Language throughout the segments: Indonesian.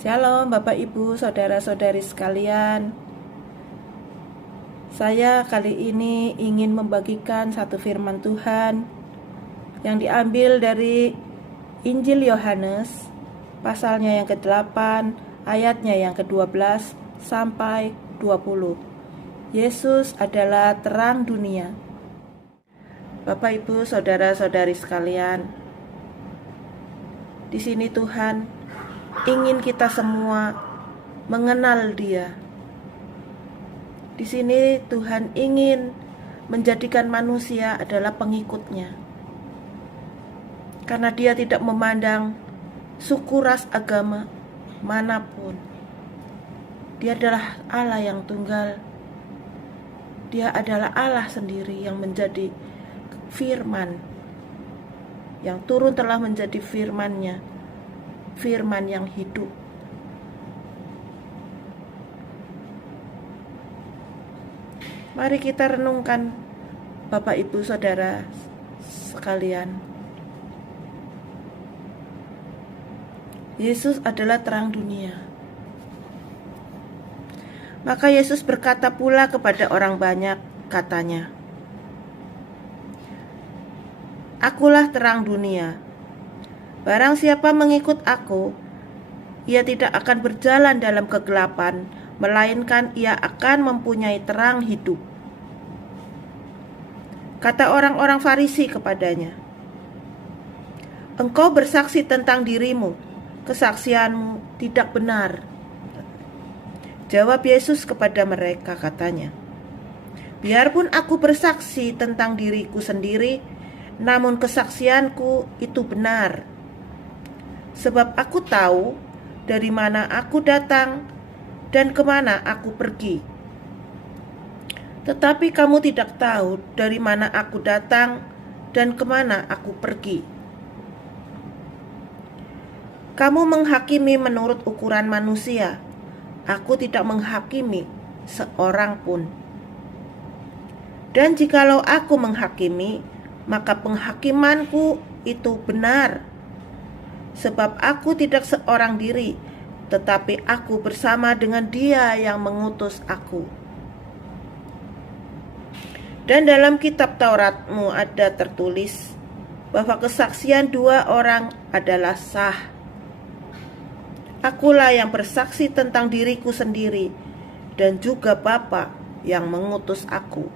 Shalom Bapak Ibu, Saudara-saudari sekalian. Saya kali ini ingin membagikan satu firman Tuhan yang diambil dari Injil Yohanes, pasalnya yang ke-8, ayatnya yang ke-12 sampai 20. Yesus adalah terang dunia. Bapak Ibu, Saudara-saudari sekalian, di sini Tuhan ingin kita semua mengenal Dia. Di sini Tuhan ingin menjadikan manusia adalah pengikutnya. Karena Dia tidak memandang suku, ras, agama manapun. Dia adalah Allah yang tunggal. Dia adalah Allah sendiri yang menjadi firman, yang turun telah menjadi firman-Nya, firman yang hidup. Mari kita renungkan Bapak Ibu Saudara sekalian. Yesus adalah terang dunia. Maka Yesus berkata pula kepada orang banyak, katanya, "Akulah terang dunia. Barang siapa mengikut aku, ia tidak akan berjalan dalam kegelapan, melainkan ia akan mempunyai terang hidup." Kata orang-orang Farisi kepadanya, "Engkau bersaksi tentang dirimu, kesaksianmu tidak benar." Jawab Yesus kepada mereka, katanya, "Biarpun aku bersaksi tentang diriku sendiri, namun kesaksianku itu benar. Sebab aku tahu dari mana aku datang dan kemana aku pergi. Tetapi kamu tidak tahu dari mana aku datang dan kemana aku pergi. Kamu menghakimi menurut ukuran manusia. Aku tidak menghakimi seorang pun. Dan jikalau aku menghakimi, maka penghakimanku itu benar. Sebab aku tidak seorang diri, tetapi aku bersama dengan Dia yang mengutus aku. Dan dalam kitab Tauratmu ada tertulis bahwa kesaksian dua orang adalah sah. Akulah yang bersaksi tentang diriku sendiri, dan juga Bapa yang mengutus aku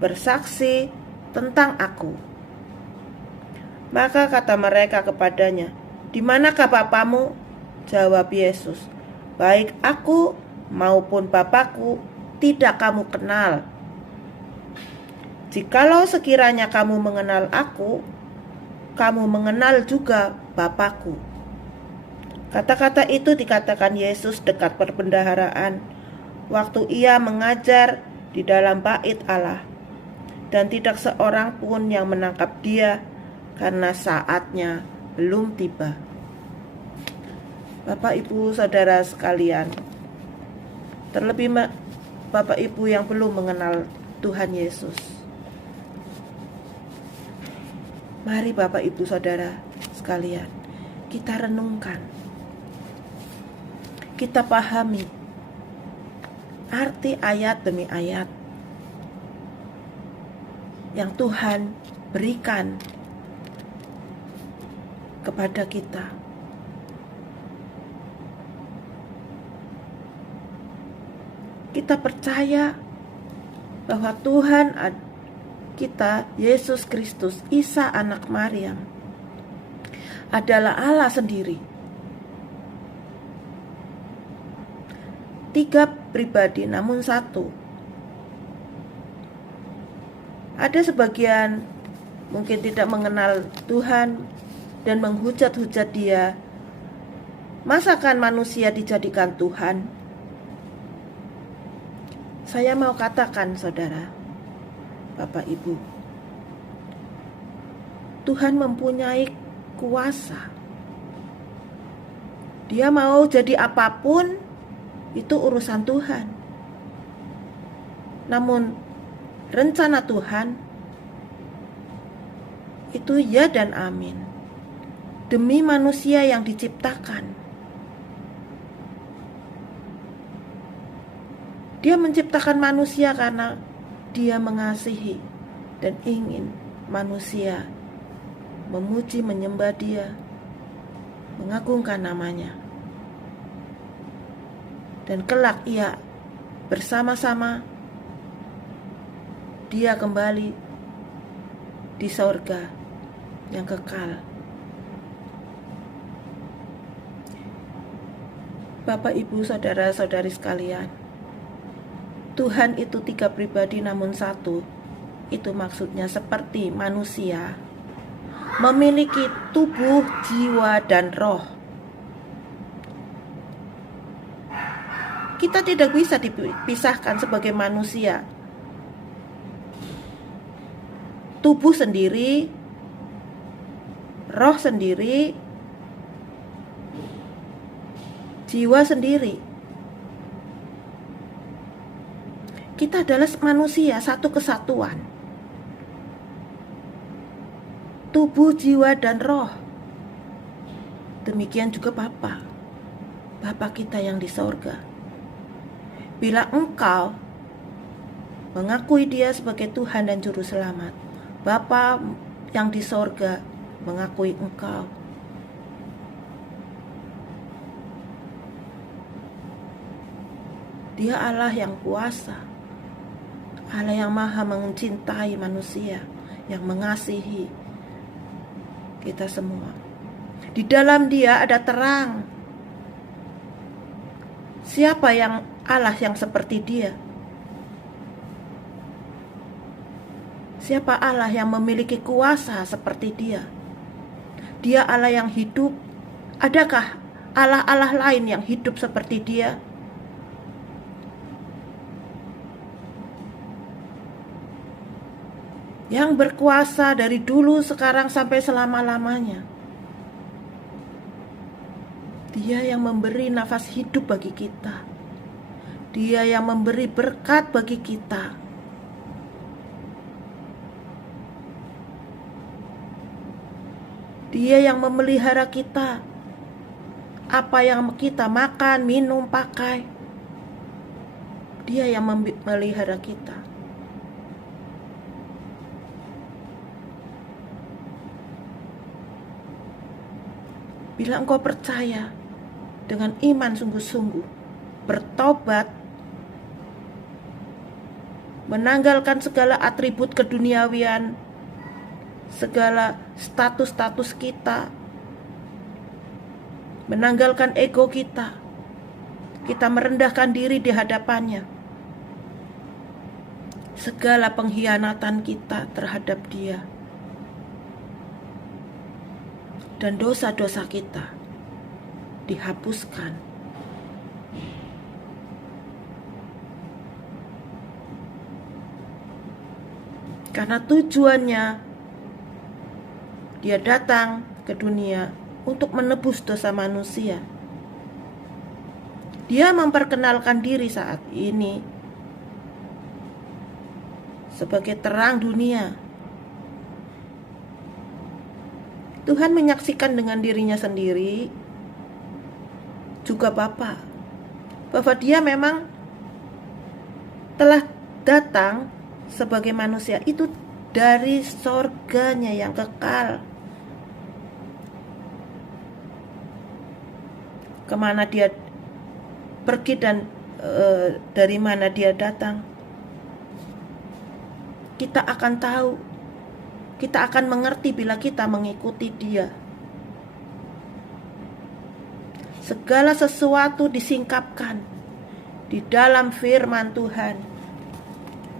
bersaksi tentang aku." Maka kata mereka kepadanya, "Di manakah Bapamu?" Jawab Yesus, "Baik aku maupun Bapakku tidak kamu kenal. Jikalau sekiranya kamu mengenal aku, kamu mengenal juga Bapakku." Kata-kata itu dikatakan Yesus dekat perbendaharaan, waktu Ia mengajar di dalam bait Allah, dan tidak seorang pun yang menangkap Dia karena saatnya belum tiba. Bapak Ibu Saudara sekalian, terlebih Bapak Ibu yang belum mengenal Tuhan Yesus, mari Bapak Ibu Saudara sekalian, kita renungkan, kita pahami arti ayat demi ayat yang Tuhan berikan kepada kita. Kita percaya bahwa Tuhan kita, Yesus Kristus, Isa anak Maryam, adalah Allah sendiri. Tiga pribadi namun satu. Ada sebagian mungkin tidak mengenal Tuhan dan menghujat-hujat Dia. Masakan manusia dijadikan Tuhan? Saya mau katakan, saudara, Bapak Ibu, Tuhan mempunyai kuasa. Dia mau jadi apapun, itu urusan Tuhan. Namun rencana Tuhan itu ya dan amin. Demi manusia yang diciptakan, Dia menciptakan manusia karena Dia mengasihi dan ingin manusia memuji, menyembah Dia, mengagungkan namanya. Dan kelak Ia bersama-sama Dia kembali di sorga yang kekal. Bapak, Ibu, saudara-saudari sekalian, Tuhan itu 3 pribadi namun satu. Itu maksudnya seperti manusia memiliki tubuh, jiwa, dan roh. Kita tidak bisa dipisahkan sebagai manusia. Tubuh sendiri, roh sendiri, jiwa sendiri. Kita adalah manusia, satu kesatuan. Tubuh, jiwa, dan roh. Demikian juga Bapa kita yang di sorga. Bila engkau mengakui Dia sebagai Tuhan dan Juru Selamat, Bapa yang di sorga mengakui engkau. Dia Allah yang kuasa, Allah yang maha mencintai manusia, yang mengasihi kita semua. Di dalam Dia ada terang. Siapa yang Allah yang seperti Dia? Siapa Allah yang memiliki kuasa seperti Dia? Dia Allah yang hidup. Adakah Allah-Allah lain yang hidup seperti Dia? Yang berkuasa dari dulu, sekarang, sampai selama-lamanya. Dia yang memberi nafas hidup bagi kita. Dia yang memberi berkat bagi kita. Dia yang memelihara kita. Apa yang kita makan, minum, pakai, Dia yang memelihara kita. Bila engkau percaya dengan iman sungguh-sungguh, bertobat, menanggalkan segala atribut keduniawian, segala status-status kita, menanggalkan ego kita merendahkan diri di hadapannya, segala pengkhianatan kita terhadap Dia, dan dosa-dosa kita dihapuskan. Karena tujuannya Dia datang ke dunia untuk menebus dosa manusia. Dia memperkenalkan diri saat ini sebagai terang dunia. Tuhan menyaksikan dengan dirinya sendiri, juga Bapa, bahwa Dia memang telah datang sebagai manusia itu dari sorganya yang kekal. Kemana Dia pergi dan dari mana Dia datang, kita akan tahu. Kita akan mengerti bila kita mengikuti Dia. Segala sesuatu disingkapkan di dalam firman Tuhan.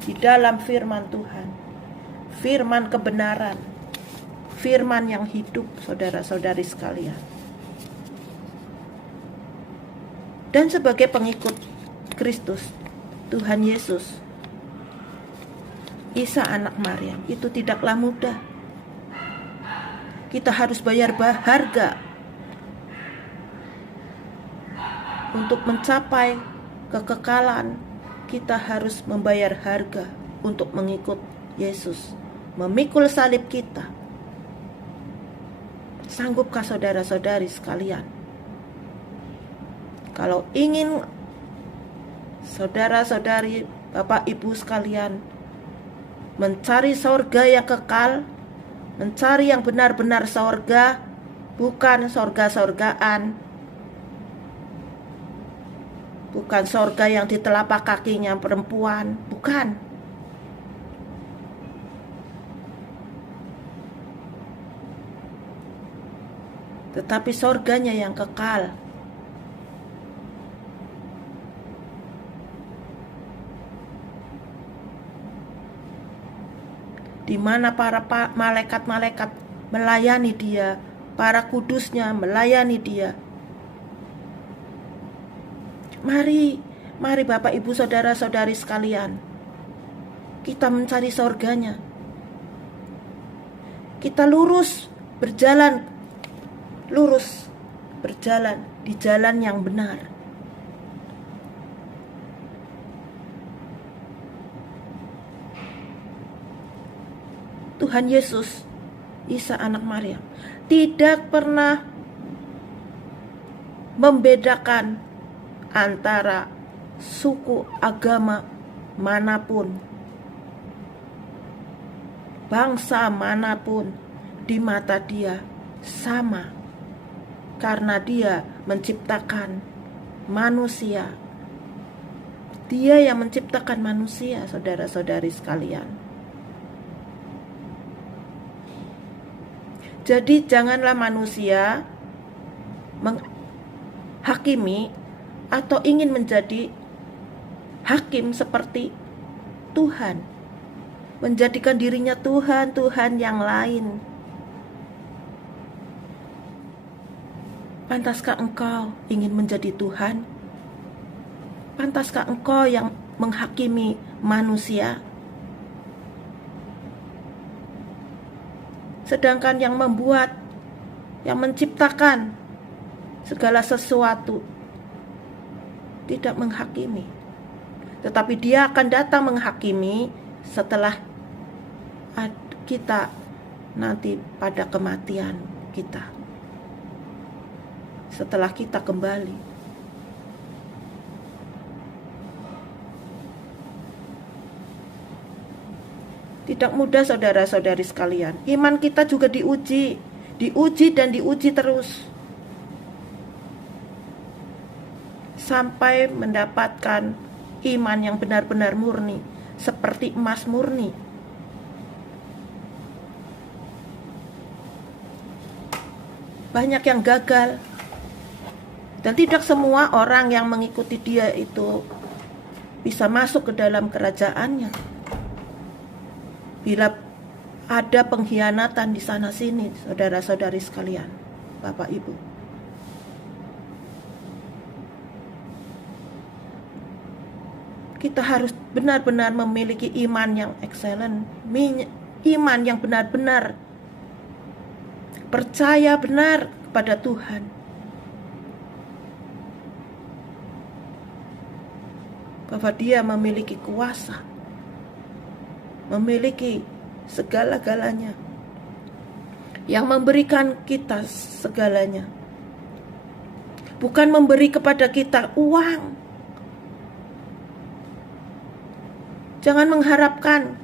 Di dalam firman Tuhan. Firman kebenaran. Firman yang hidup, saudara-saudari sekalian. Dan sebagai pengikut Kristus, Tuhan Yesus, Isa anak Maryam, itu tidaklah mudah. Kita harus bayar harga untuk mencapai kekekalan. Kita harus membayar harga untuk mengikut Yesus, memikul salib kita. Sanggupkah saudara-saudari sekalian? Kalau ingin Saudara-saudari, Bapak Ibu sekalian, mencari sorga yang kekal, mencari yang benar-benar sorga, bukan sorga-sorgaan, bukan sorga yang di telapak kakinya perempuan, bukan. Tetapi sorganya yang kekal. Di mana para malaikat-malaikat melayani dia, para kudusnya melayani dia. Mari Bapak Ibu saudara-saudari sekalian, kita mencari sorganya. Kita berjalan di jalan yang benar. Tuhan Yesus, Isa anak Maryam, tidak pernah membedakan antara suku, agama manapun, bangsa manapun. Di mata dia sama, karena dia menciptakan manusia. Dia yang menciptakan manusia, saudara-saudari sekalian. Jadi janganlah manusia menghakimi atau ingin menjadi hakim seperti Tuhan, menjadikan dirinya Tuhan yang lain. Pantaskah engkau ingin menjadi Tuhan? Pantaskah engkau yang menghakimi manusia? Sedangkan yang membuat, yang menciptakan segala sesuatu tidak menghakimi. Tetapi dia akan datang menghakimi setelah kita nanti pada kematian kita. Setelah kita kembali. Tidak mudah saudara-saudari sekalian. Iman kita juga diuji dan diuji terus. Sampai mendapatkan iman yang benar-benar murni, seperti emas murni. Banyak yang gagal. Dan tidak semua orang yang mengikuti dia itu bisa masuk ke dalam kerajaannya. Bila ada pengkhianatan di sana sini, saudara-saudari sekalian, Bapak Ibu. Kita harus benar-benar memiliki iman yang excellent, iman yang benar-benar percaya benar kepada Tuhan. Bahwa dia memiliki kuasa, memiliki segala-galanya, yang memberikan kita segalanya. Bukan memberi kepada kita uang. Jangan mengharapkan,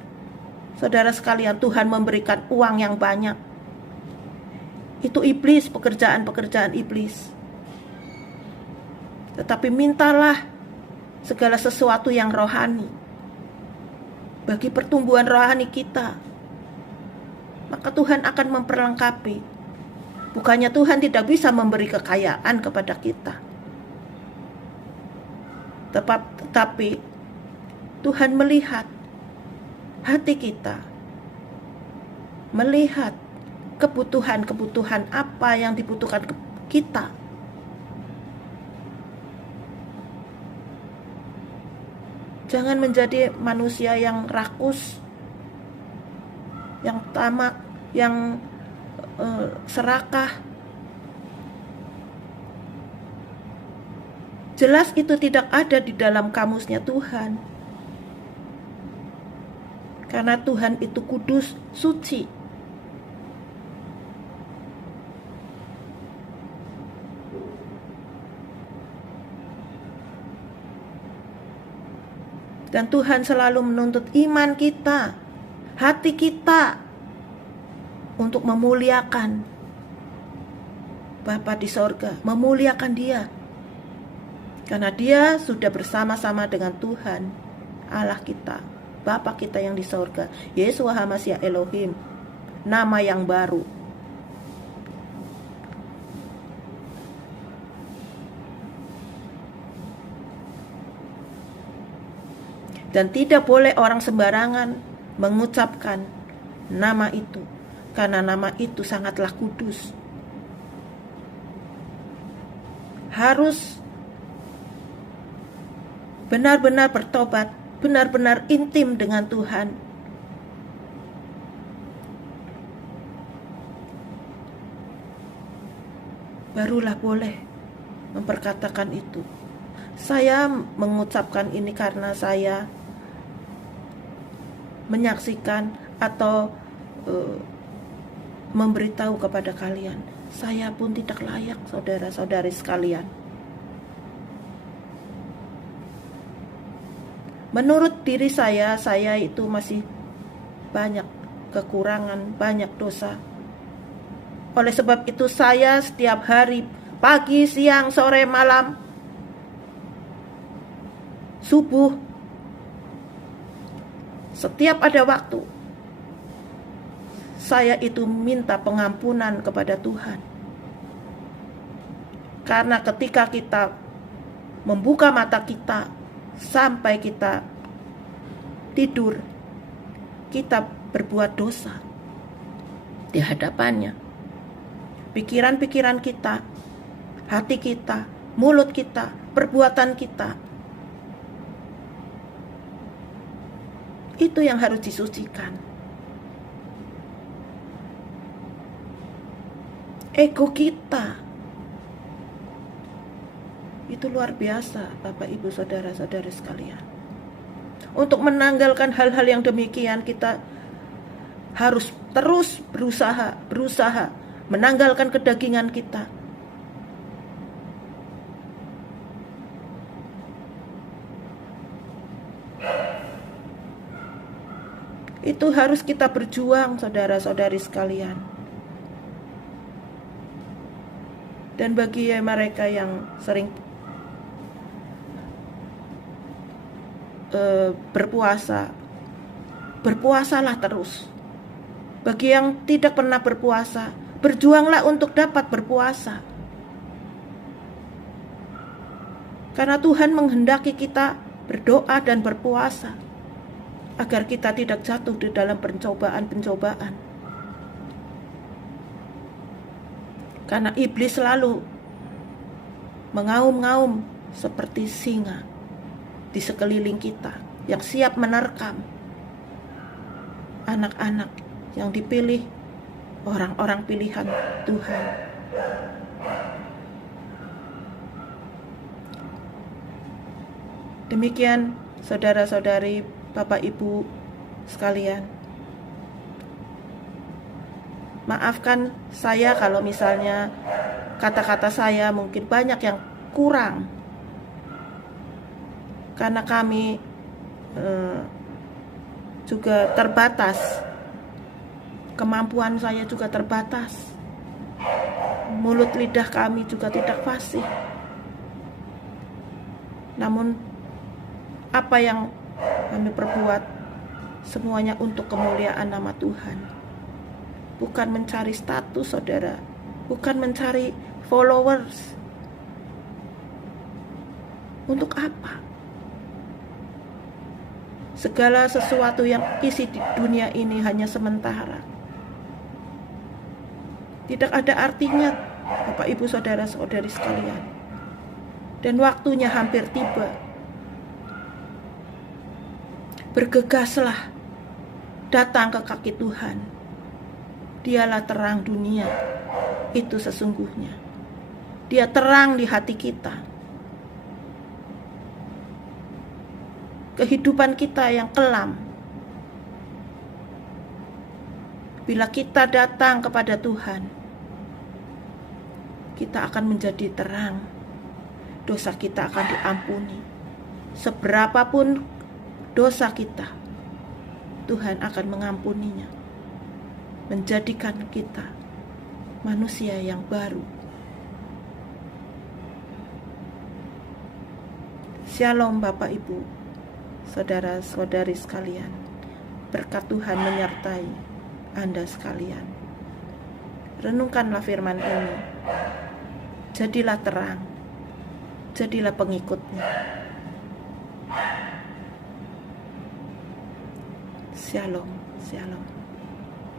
saudara sekalian, Tuhan memberikan uang yang banyak. Itu iblis, pekerjaan-pekerjaan iblis. Tetapi mintalah segala sesuatu yang rohani bagi pertumbuhan rohani kita, maka Tuhan akan memperlengkapi. Bukannya Tuhan tidak bisa memberi kekayaan kepada kita, tetapi Tuhan melihat hati kita, melihat kebutuhan-kebutuhan apa yang dibutuhkan kita. Jangan menjadi manusia yang rakus, yang tamak, yang serakah. Jelas itu tidak ada di dalam kamusnya Tuhan. Karena Tuhan itu kudus, suci. Dan Tuhan selalu menuntut iman kita, hati kita untuk memuliakan Bapa di sorga, memuliakan Dia. Karena Dia sudah bersama-sama dengan Tuhan Allah kita, Bapa kita yang di sorga, Yeshua HaMashiach Elohim, nama yang baru. Dan tidak boleh orang sembarangan mengucapkan nama itu, karena nama itu sangatlah kudus. Harus benar-benar bertobat, benar-benar intim dengan Tuhan. Barulah boleh memperkatakan itu. Saya mengucapkan ini karena saya menyaksikan atau memberitahu kepada kalian, saya pun tidak layak, saudara-saudari sekalian. Menurut diri saya itu masih banyak kekurangan, banyak dosa. Oleh sebab itu saya setiap hari, pagi, siang, sore, malam, subuh, setiap ada waktu, saya itu minta pengampunan kepada Tuhan. Karena ketika kita membuka mata kita sampai kita tidur, kita berbuat dosa di hadapannya. Pikiran-pikiran kita, hati kita, mulut kita, perbuatan kita, itu yang harus disucikan. Ego kita itu luar biasa, Bapak Ibu saudara-saudari sekalian. Untuk menanggalkan hal-hal yang demikian, kita harus terus berusaha menanggalkan kedagingan kita. Itu harus kita berjuang, saudara-saudari sekalian. Dan bagi mereka yang sering berpuasa, berpuasalah terus. Bagi yang tidak pernah berpuasa, berjuanglah untuk dapat berpuasa. Karena Tuhan menghendaki kita berdoa dan berpuasa, agar kita tidak jatuh di dalam pencobaan-pencobaan. Karena iblis selalu mengaum-ngaum seperti singa di sekeliling kita, yang siap menerkam anak-anak yang dipilih, orang-orang pilihan Tuhan. Demikian saudara-saudari, Bapak Ibu sekalian, maafkan saya kalau misalnya kata-kata saya mungkin banyak yang kurang, karena kami juga terbatas, kemampuan saya juga terbatas, mulut lidah kami juga tidak fasih. Namun apa yang kami perbuat, semuanya untuk kemuliaan nama Tuhan. Bukan mencari status, saudara, bukan mencari followers. Untuk apa? Segala sesuatu yang isi di dunia ini hanya sementara. Tidak ada artinya, Bapak Ibu saudara-saudari sekalian. Dan waktunya hampir tiba. Bergegaslah datang ke kaki Tuhan. Dialah terang dunia, itu sesungguhnya. Dia terang di hati kita. Kehidupan kita yang kelam, bila kita datang kepada Tuhan, kita akan menjadi terang. Dosa kita akan diampuni. Seberapapun dosa kita, Tuhan akan mengampuninya, menjadikan kita manusia yang baru. Shalom Bapak Ibu, saudara-saudari sekalian. Berkat Tuhan menyertai Anda sekalian. Renungkanlah firman ini. Jadilah terang, jadilah pengikutnya. Shalom, shalom.